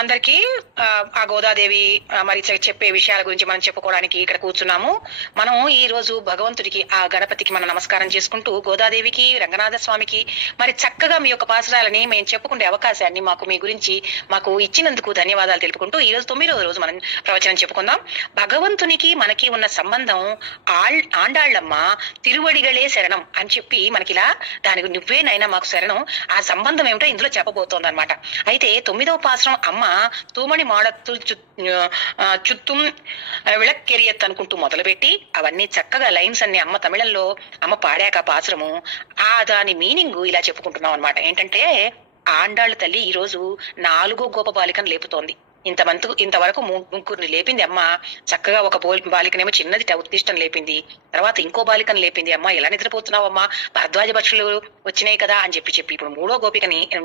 అందరికి ఆ గోదాదేవి మరి చెప్పే విషయాల గురించి మనం చెప్పుకోవడానికి ఇక్కడ కూర్చున్నాము. మనం ఈ రోజు భగవంతుడికి ఆ గణపతికి మనం నమస్కారం చేసుకుంటూ గోదాదేవికి రంగనాథ స్వామికి మరి చక్కగా మీ యొక్క పాసురాలని మేము చెప్పుకునే అవకాశాన్ని మాకు మీ గురించి మాకు ఇచ్చినందుకు ధన్యవాదాలు తెలుపుకుంటూ ఈ రోజు 9వ రోజు మనం ప్రవచనం చెప్పుకుందాం. భగవంతునికి మనకి ఉన్న సంబంధం ఆండాళ్ళమ్మ తిరువడిగలే శరణం అని చెప్పి మనకి ఇలా దానికి నువ్వేనైనా మాకు శరణం, ఆ సంబంధం ఏమిటో ఇందులో చెప్పబోతోంది అనమాట. అయితే 9వ పాసురం అమ్మ తూమణి మాడత్తులు చుత్తుం విళక్కెరియత్ అనుకుంటూ మొదలుపెట్టి అవన్నీ చక్కగా లైన్స్ అన్ని అమ్మ తమిళంలో అమ్మ పాడాక పాసురము ఆ దాని మీనింగ్ ఇలా చెప్పుకుంటున్నాం అనమాట. ఏంటంటే ఆండాళ్ళ తల్లి ఈ రోజు 4వ గోప బాలికను లేపుతోంది. ఇంతవరకు ముగ్గురిని లేపింది అమ్మ. చక్కగా ఒక బాలికనేమో చిన్నది ఉత్తిష్టం లేపింది, తర్వాత ఇంకో బాలికను లేపింది. అమ్మ ఎలా నిద్రపోతున్నావమ్మా, భరద్వాజ పక్షులు వచ్చినాయి కదా అని చెప్పి ఇప్పుడు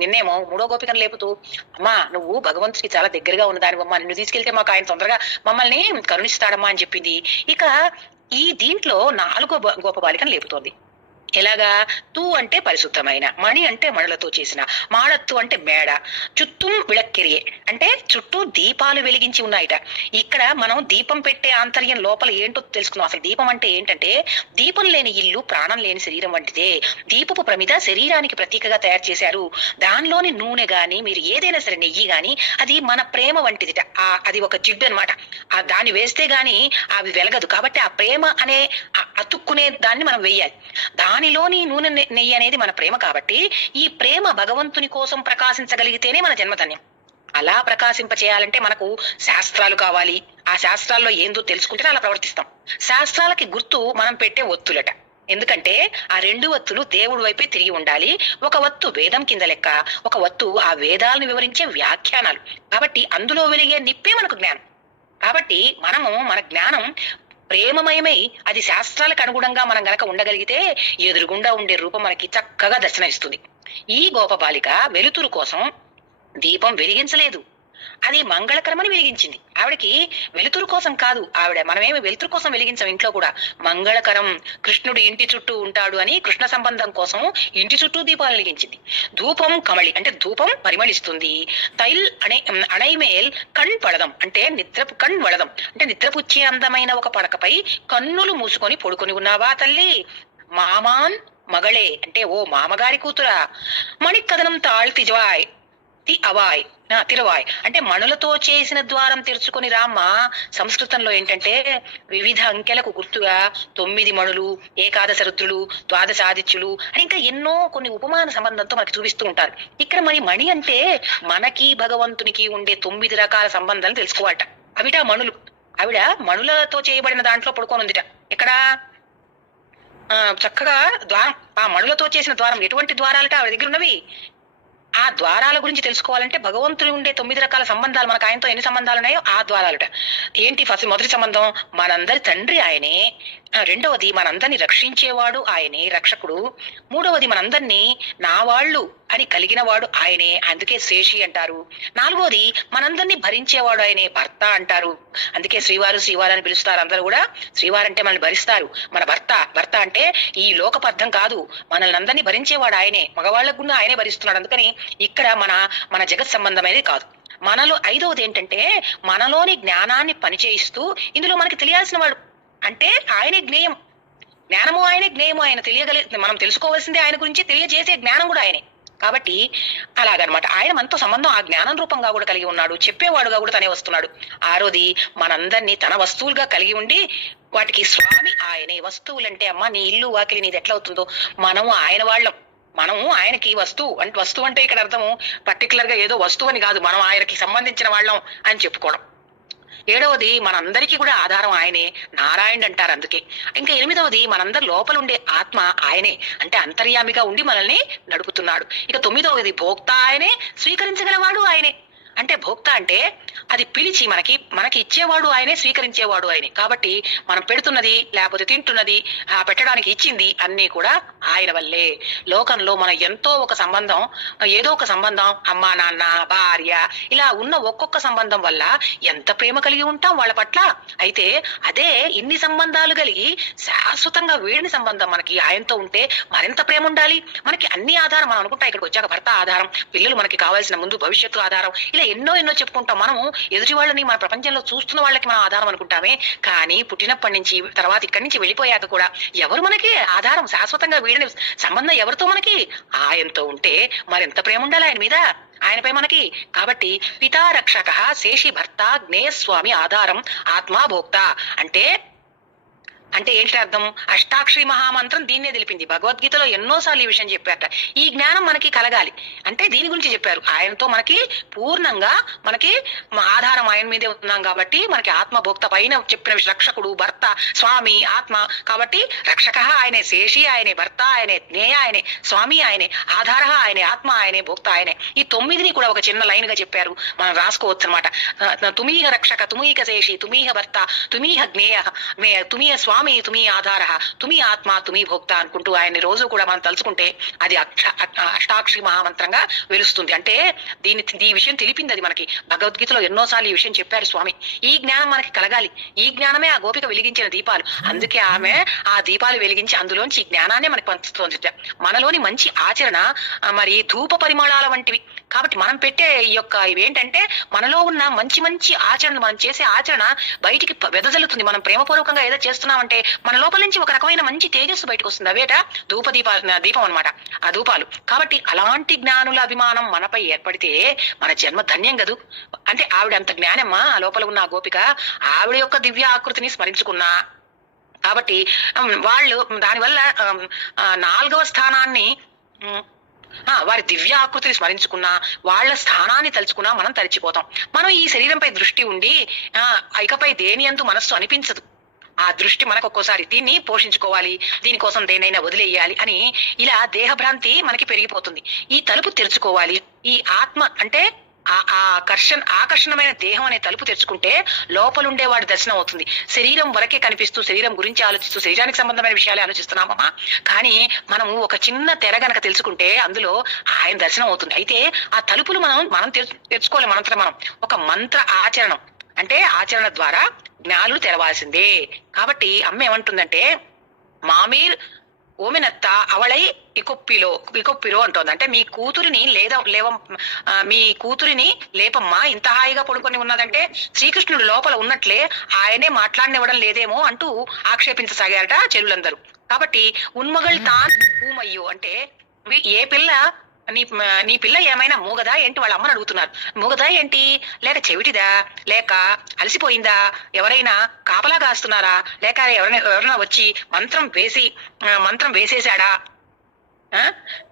నిన్నేమో మూడో గోపికని లేపుతూ అమ్మా నువ్వు భగవంతుడికి చాలా దగ్గరగా ఉన్నదానివమ్మా, నిన్ను తీసుకెళ్తే మాకు ఆయన తొందరగా మమ్మల్ని కరుణిస్తాడమ్మా అని చెప్పింది. ఇక ఈ దీంట్లో 4వ గోప బాలికను లేపుతోంది. ఎలాగా? తూ అంటే పరిశుద్ధమైన, మణి అంటే మణులతో చేసిన, మాడత్తు అంటే మేడ, చుట్టూ విళక్కెరియే అంటే చుట్టూ దీపాలు వెలిగించి ఉన్నాయట. ఇక్కడ మనం దీపం పెట్టే ఆంతర్యం లోపల ఏంటో తెలుసుకుందాం. అసలు దీపం అంటే ఏంటంటే దీపం లేని ఇల్లు ప్రాణం లేని శరీరం వంటిదే. దీపపు ప్రమిద శరీరానికి ప్రతీకగా తయారు చేశారు. దానిలోని నూనె గాని మీరు ఏదైనా సరే నెయ్యి గాని అది మన ప్రేమ వంటిదిట. అది ఒక జిడ్డు అనమాట. దాన్ని వేస్తే గాని అవి వెలగదు. కాబట్టి ఆ ప్రేమ అనే అతుక్కునే దాన్ని మనం వేయాలి. దానిలోని నూనె నెయ్యి అనేది మన ప్రేమ. కాబట్టి ఈ ప్రేమ భగవంతుని కోసం ప్రకాశించగలిగితేనే మన జన్మధన్యం. అలా ప్రకాశింపచేయాలంటే మనకు శాస్త్రాలు కావాలి. ఆ శాస్త్రాల్లో ఏందో తెలుసుకుంటే అలా ప్రవర్తిస్తాం. శాస్త్రాలకి గుర్తు మనం పెట్టే ఒత్తులట. ఎందుకంటే ఆ 2 ఒత్తులు దేవుడి వైపే తిరిగి ఉండాలి. ఒక ఒత్తు వేదం కింద లెక్క, ఒక ఒత్తు ఆ వేదాలను వివరించే వ్యాఖ్యానాలు. కాబట్టి అందులో వెలిగే నిప్పే మనకు జ్ఞానం. కాబట్టి మన జ్ఞానం ప్రేమమయమై అది శాస్త్రాలకు అనుగుణంగా మనం గనక ఉండగలిగితే ఎదురుగుండా ఉండే రూపం మనకి చక్కగా దర్శనమిస్తుంది. ఈ గోపబాలిక వెలుతురు కోసం దీపం వెలిగించలేదు, అది మంగళకరమని వెలిగించింది. ఆవిడకి వెలుతురు కోసం కాదు, మనమేమి వెలుతురు కోసం వెలిగించాం. ఇంట్లో కూడా మంగళకరం, కృష్ణుడు ఇంటి చుట్టూ ఉంటాడు అని కృష్ణ సంబంధం కోసం ఇంటి చుట్టూ దీపాలు వెలిగించింది. ధూపం కమళి అంటే ధూపం పరిమళిస్తుంది. తైల్ అణైమేల్ కణ్ పడదం అంటే కణ్ వడదం అంటే నిద్రపుచ్చే అందమైన ఒక పడకపై కన్నులు మూసుకొని పడుకొని ఉన్నావా తల్లి? మామాన్ మగళే అంటే ఓ మామగారి కూతురా. మణికథనం తాళ్తిజవాయ్ అవాయ్ తిరవాయ్ అంటే మణులతో చేసిన ద్వారం తెరుచుకొని రామ్మ. సంస్కృతంలో ఏంటంటే వివిధ అంకెలకు గుర్తుగా 9 మణులు, ఏకాదశ రుద్రులు, ద్వాదశాదిత్యులు అని ఇంకా ఎన్నో కొన్ని ఉపమాన సంబంధంతో మనకి చూపిస్తూ ఉంటారు. ఇక్కడ మణి అంటే మనకి భగవంతునికి ఉండే 9 రకాల సంబంధాలు తెలుసుకోవాలట. అవిట మణులు. ఆవిడ మణులతో చేయబడిన దాంట్లో పడుకొని ఉందిట. ఇక్కడ చక్కగా ద్వారం, ఆ మణులతో చేసిన ద్వారం. ఎటువంటి ద్వారాలట ఆవిడ దగ్గర ఉన్నవి? ఆ ద్వారాల గురించి తెలుసుకోవాలంటే భగవంతుడు ఉండే 9 రకాల సంబంధాలు, మనకు ఆయనతో ఎన్ని సంబంధాలు ఉన్నాయో ఆ ద్వారాలట. ఏంటి? మొదటి సంబంధం మనందరి తండ్రి ఆయనే. రెండవది మనందరినీ రక్షించేవాడు ఆయనే, రక్షకుడు. మూడవది మనందరినీ నా వాళ్ళు అని కలిగిన వాడు ఆయనే, అందుకే శేషి అంటారు. 4వది మనందరినీ భరించేవాడు ఆయనే, భర్త అంటారు. అందుకే శ్రీవారు అని పిలుస్తారు. అందరూ కూడా శ్రీవారంటే మనల్ని భరిస్తారు. మన భర్త అంటే ఈ లోకపు అర్థం కాదు, మనల్ని అందరినీ భరించేవాడు ఆయనే. మగవాళ్ళకు కూడా ఆయనే భరిస్తున్నాడు. అందుకని ఇక్కడ మన జగత్ సంబంధమైనది కాదు. మనలో 5వది ఏంటంటే మనలోని జ్ఞానాన్ని పనిచేయిస్తూ ఇందులో మనకి తెలియాల్సిన వాడు అంటే ఆయనే జ్ఞేయం. జ్ఞానము ఆయనే, జ్ఞేయము ఆయన. మనం తెలుసుకోవాల్సిందే ఆయన గురించి, తెలియజేసే జ్ఞానం కూడా ఆయనే. కాబట్టి అలాగనమాట ఆయన మనతో సంబంధం ఆ జ్ఞానం రూపంగా కూడా కలిగి ఉన్నాడు, చెప్పేవాడుగా కూడా తనే వస్తున్నాడు. 6వది మనందరినీ తన వస్తువులుగా కలిగి ఉండి వాటికి స్వామి ఆయనే. వస్తువులంటే అమ్మ నీ ఇల్లు వాకిలి నీది ఎట్లా అవుతుందో మనము ఆయన వాళ్ళం. మనము ఆయనకి వస్తువు అంటే ఇక్కడ అర్థము పర్టికులర్ గా ఏదో వస్తువు అని కాదు, మనం ఆయనకి సంబంధించిన వాళ్ళం అని చెప్పుకోవడం. 7వది మనందరికీ కూడా ఆధారం ఆయనే, నారాయణ అంటారు. అందుకే ఇంకా 8వది మనందరి లోపల ఉండే ఆత్మ ఆయనే, అంటే అంతర్యామిగా ఉండి మనల్ని నడుపుతున్నాడు. ఇక 9వది భోక్త ఆయనే, స్వీకరించగలవాడు ఆయనే. అంటే భోక్త అంటే అది పిలిచి మనకి ఇచ్చేవాడు ఆయనే, స్వీకరించేవాడు ఆయనే. కాబట్టి మనం పెడుతున్నది లేకపోతే తింటున్నది, పెట్టడానికి ఇచ్చింది అన్ని కూడా ఆయన వల్లే. లోకంలో మనం ఎంతో ఒక సంబంధం, ఏదో ఒక సంబంధం, అమ్మా నాన్న, భార్య, ఇలా ఉన్న ఒక్కొక్క సంబంధం వల్ల ఎంత ప్రేమ కలిగి ఉంటాం వాళ్ళ పట్ల. అయితే అదే ఇన్ని సంబంధాలు కలిగి శాశ్వతంగా వీడిని సంబంధం మనకి ఆయనతో ఉంటే మరింత ప్రేమ ఉండాలి. మనకి అన్ని ఆధారం, మనం అనుకుంటా ఇక్కడికి వచ్చాక భర్త ఆధారం, పిల్లలు మనకి కావాల్సిన ముందు భవిష్యత్తు ఆధారం, ఇలా ఎన్నో చెప్పుకుంటాం. మనము ఎదుటి వాళ్ళని మన ప్రపంచంలో చూస్తున్న వాళ్ళకి మనం ఆధారం అనుకుంటామే. కానీ పుట్టినప్పటి నుంచి తర్వాత ఇక్కడి నుంచి వెళ్ళిపోయాక కూడా ఎవరు మనకి ఆధారం? శాశ్వతంగా వీడిని సంబంధం ఎవరితో? మనకి ఆయనతో ఉంటే మరింత ప్రేమ ఉండాలి ఆయన మీద, ఆయనపై మనకి. కాబట్టి పితా రక్షక, శేషి భర్త, జ్ఞేయస్వామి ఆధారం, ఆత్మా భోక్త అంటే ఏంటి అర్థం? అష్టాక్షరి మహామంత్రం దీన్నే తెలిపింది. భగవద్గీతలో ఎన్నోసార్లు ఈ విషయం చెప్పారట. ఈ జ్ఞానం మనకి కలగాలి అంటే దీని గురించి చెప్పారు. ఆయనతో మనకి పూర్ణంగా మనకి ఆధారం ఆయన మీదే ఉన్నాం కాబట్టి మనకి ఆత్మభోక్త పైన చెప్పిన రక్షకుడు, భర్త, స్వామి, ఆత్మ. కాబట్టి రక్షక ఆయనే, శేషి ఆయనే, భర్త ఆయనే, జ్ఞేయ ఆయనే, స్వామి ఆయనే, ఆధార ఆయనే, ఆత్మ ఆయనే, భోక్త ఆయనే. ఈ 9ని కూడా ఒక చిన్న లైన్ గా చెప్పారు, మనం రాసుకోవచ్చు అనమాట. తుమీహ రక్షక, తుమీహ శేషి, తుమీహ భర్త, తుమీహ జ్ఞేయ, తుమీహ స్వామి, తుమి ఆధార, తుమి ఆత్మ, తుమి భోక్త అనుకుంటూ ఆయన్ని రోజు కూడా మనం తలుచుకుంటే అది అష్టాక్షరి మహామంత్రంగా వెలుస్తుంది. అంటే ఈ విషయం తెలిపింది అది మనకి. భగవద్గీతలో ఎన్నోసార్లు ఈ విషయం చెప్పారు స్వామి. ఈ జ్ఞానం మనకి కలగాలి. ఈ జ్ఞానమే ఆ గోపిక వెలిగించిన దీపాలు. అందుకే ఆమె ఆ దీపాలు వెలిగించి అందులోంచి ఈ జ్ఞానాన్ని మనకి పంచుతోంది. మనలోని మంచి ఆచరణ మరి ధూప పరిమళాల వంటివి. కాబట్టి మనం పెట్టే ఈ యొక్క ఇవేంటంటే మనలో ఉన్న మంచి మంచి ఆచరణ, మనం చేసే ఆచరణ బయటికి వెదజల్లుతుంది. మనం ప్రేమపూర్వకంగా ఏదో చేస్తున్నామంటే మన లోపల నుంచి ఒక రకమైన మంచి తేజస్సు బయటకు వస్తుంది. అవేట దీపం అనమాట, ఆ ధూపాలు. కాబట్టి అలాంటి జ్ఞానుల అభిమానం మనపై ఏర్పడితే మన జన్మ ధన్యం కదూ. అంటే ఆవిడ అంత జ్ఞానమ్మా, ఆ లోపల ఉన్న ఆ గోపిక ఆవిడ యొక్క దివ్య ఆకృతిని స్మరించుకున్నా. కాబట్టి వాళ్ళు దానివల్ల 4వ స్థానాన్ని, వారి దివ్య ఆకృతిని స్మరించుకున్నా, వాళ్ళ స్థానాన్ని తలుచుకున్నా మనం తరిచిపోతాం. మనం ఈ శరీరంపై దృష్టి ఉండి ఇకపై దేని యందు మనస్సు అనిపించదు. ఆ దృష్టి మనకు ఒక్కోసారి దీన్ని పోషించుకోవాలి, దీనికోసం దేనైనా వదిలేయాలి అని ఇలా దేహభ్రాంతి మనకి పెరిగిపోతుంది. ఈ తలుపు తెరుచుకోవాలి. ఈ ఆత్మ అంటే ఆకర్షణమైన దేహం అనే తలుపు తెరుచుకుంటే లోపలుండే వాడి దర్శనం అవుతుంది. శరీరం వరకే కనిపిస్తూ శరీరం గురించి ఆలోచిస్తూ శరీరానికి సంబంధమైన విషయాలే ఆలోచిస్తున్నామమ్మా. కానీ మనము ఒక చిన్న తెర గనక తెలుసుకుంటే అందులో ఆయన దర్శనం అవుతుంది. అయితే ఆ తలుపులు మనం తెరుచుకోవాలి. మనం ఒక మంత్ర ఆచరణం అంటే ఆచరణ ద్వారా జ్ఞానులు తెరవాల్సిందే. కాబట్టి అమ్మ ఏమంటుందంటే, మామీర్ ఓమెనత్త అవళై ఇకొప్పిలో అంటోంది. అంటే మీ కూతురిని లేపమ్మా, ఇంత హాయిగా పడుకొని ఉన్నదంటే శ్రీకృష్ణుడు లోపల ఉన్నట్లే ఆయనే మాట్లాడనివ్వడం లేదేమో అంటూ ఆక్షేపించసాగారట చెరువులందరూ. కాబట్టి ఉన్మగల్ తాన్ ఊమయ్యో అంటే ఏ పిల్ల, నీ పిల్ల ఏమైనా మూగదా ఏంటి? వాళ్ళ అమ్మని అడుగుతున్నారు. మూగదా ఏంటి, లేక చెవిటిదా, లేక అలసిపోయిందా, ఎవరైనా కాపలా కాస్తున్నారా, లేక ఎవరైనా వచ్చి మంత్రం వేసేశాడా?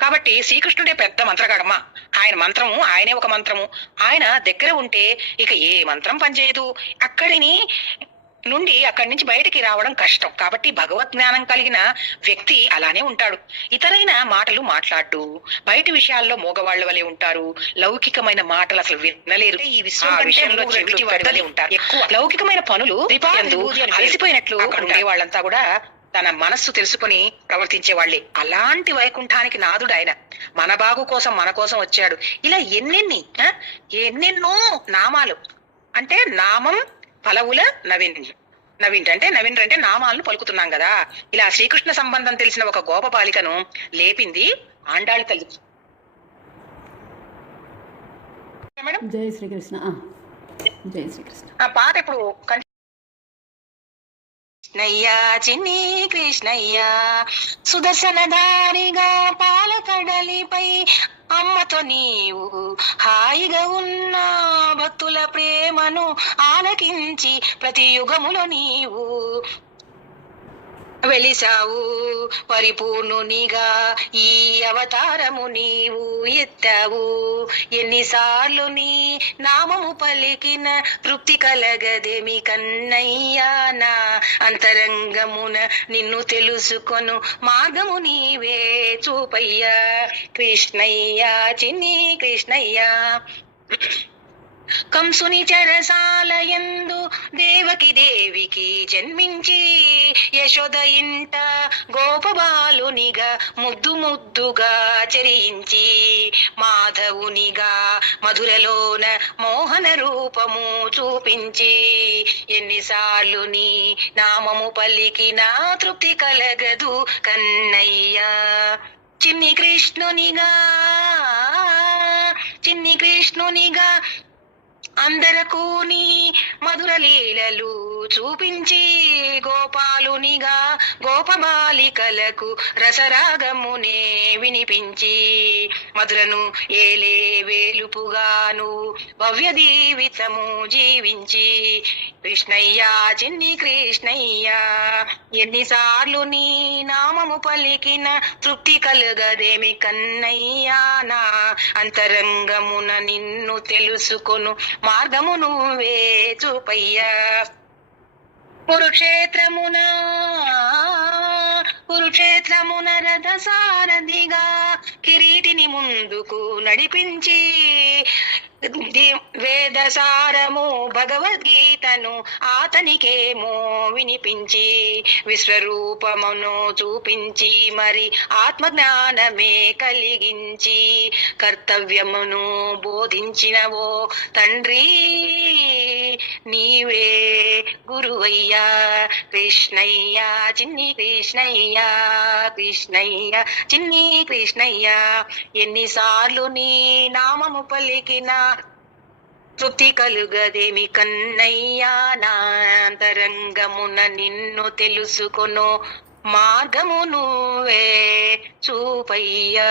కాబట్టి శ్రీకృష్ణుడే పెద్ద మంత్రగాడమ్మా. ఆయన మంత్రము, ఆయనే ఒక మంత్రము. ఆయన దగ్గర ఉంటే ఇక ఏ మంత్రం పనిచేయదు. అక్కడి నుంచి బయటికి రావడం కష్టం. కాబట్టి భగవత్ జ్ఞానం కలిగిన వ్యక్తి అలానే ఉంటాడు. ఇతరైన మాటలు మాట్లాడు, బయటి విషయాల్లో మోగవాళ్ల వలె ఉంటారు. లౌకికమైన మాటలు అసలు వినలేరు. ఈ విషయంలో చెవిటి వలె ఉంటారు. ఎక్కువ లౌకికమైన పనులు అలసిపోయినట్లు ఉండే వాళ్ళంతా కూడా తన మనస్సు తెలుసుకుని ప్రవర్తించే వాళ్లే. అలాంటి వైకుంఠానికి నాదుడు ఆయన. మన బాగు కోసం మన కోసం వచ్చాడు. ఇలా ఎన్నెన్నో నామాలు. అంటే నామం పలవుల నవీన్ అంటే నామాలను పలుకుతున్నాం కదా. ఇలా శ్రీకృష్ణ సంబంధం తెలిసిన ఒక గోప బాలికను లేపింది ఆండాళి తల్లి. మేడం జై శ్రీకృష్ణ. జై శ్రీకృష్ణ పాట ఇప్పుడు కృష్ణయ్యా, చిన్ని కృష్ణయ్యా, సుదర్శనధారిగా పాలకడలిపై అమ్మతో నీవు హాయిగా ఉన్న భక్తుల ప్రేమను ఆలకించి ప్రతి యుగములో నీవు వెలిసావు. పరిపూర్ణునిగా ఈ అవతారము నీవు ఎత్తావు. ఎన్నిసార్లు నీ నామము పలికిన తృప్తి కలగదేమి కన్నయ్యా. నా అంతరంగమున నిన్ను తెలుసుకొను మార్గము నీవే చూపయ్యా. కృష్ణయ్యా, చిన్ని కృష్ణయ్యా. కంసుని చెరసాలయందు దేవకి దేవికి జన్మించి యశోద ఇంట గోపబాలునిగా ముద్దు ముద్దుగా చరించి మాధవునిగా మధురలోన మోహన రూపము చూపించి ఎన్నిసార్లు నీ నామము పలికినా తృప్తి కలగదు కన్నయ్య. చిన్ని కృష్ణునిగా అందరకు నీ మధుర లీలలు చూపించి గోపాలునిగా గోపబాలికలకు రసరాగమునే వినిపించి మధురను ఏలే వేలుపుగాను భవ్య జీవితము జీవించి కృష్ణయ్య చిన్ని కృష్ణయ్య ఎన్నిసార్లు నీ నామము పలికిన తృప్తి కలుగదేమి కన్నయ్యా. నా అంతరంగమున నిన్ను తెలుసుకొను మార్గము నువ్వే చూపయ్యా. కురుక్షేత్రమున రథ సారథిగా కిరీటిని ముందుకు నడిపించి వేదసారము భగవద్గీతను అతనికేమో వినిపించి విశ్వరూపమును చూపించి మరి ఆత్మజ్ఞానమే కలిగించి కర్తవ్యమును బోధించినవో తండ్రి నీవే గురువయ్యా. కృష్ణయ్య చిన్ని కృష్ణయ్య కృష్ణయ్య చిన్ని కృష్ణయ్య ఎన్నిసార్లు నీ నామము పలికిన తృప్తి కలుగదేమి కన్నయ్యా. నా అంతరంగమున నిన్ను తెలుసుకొను మార్గము నువ్వే చూపయ్యా.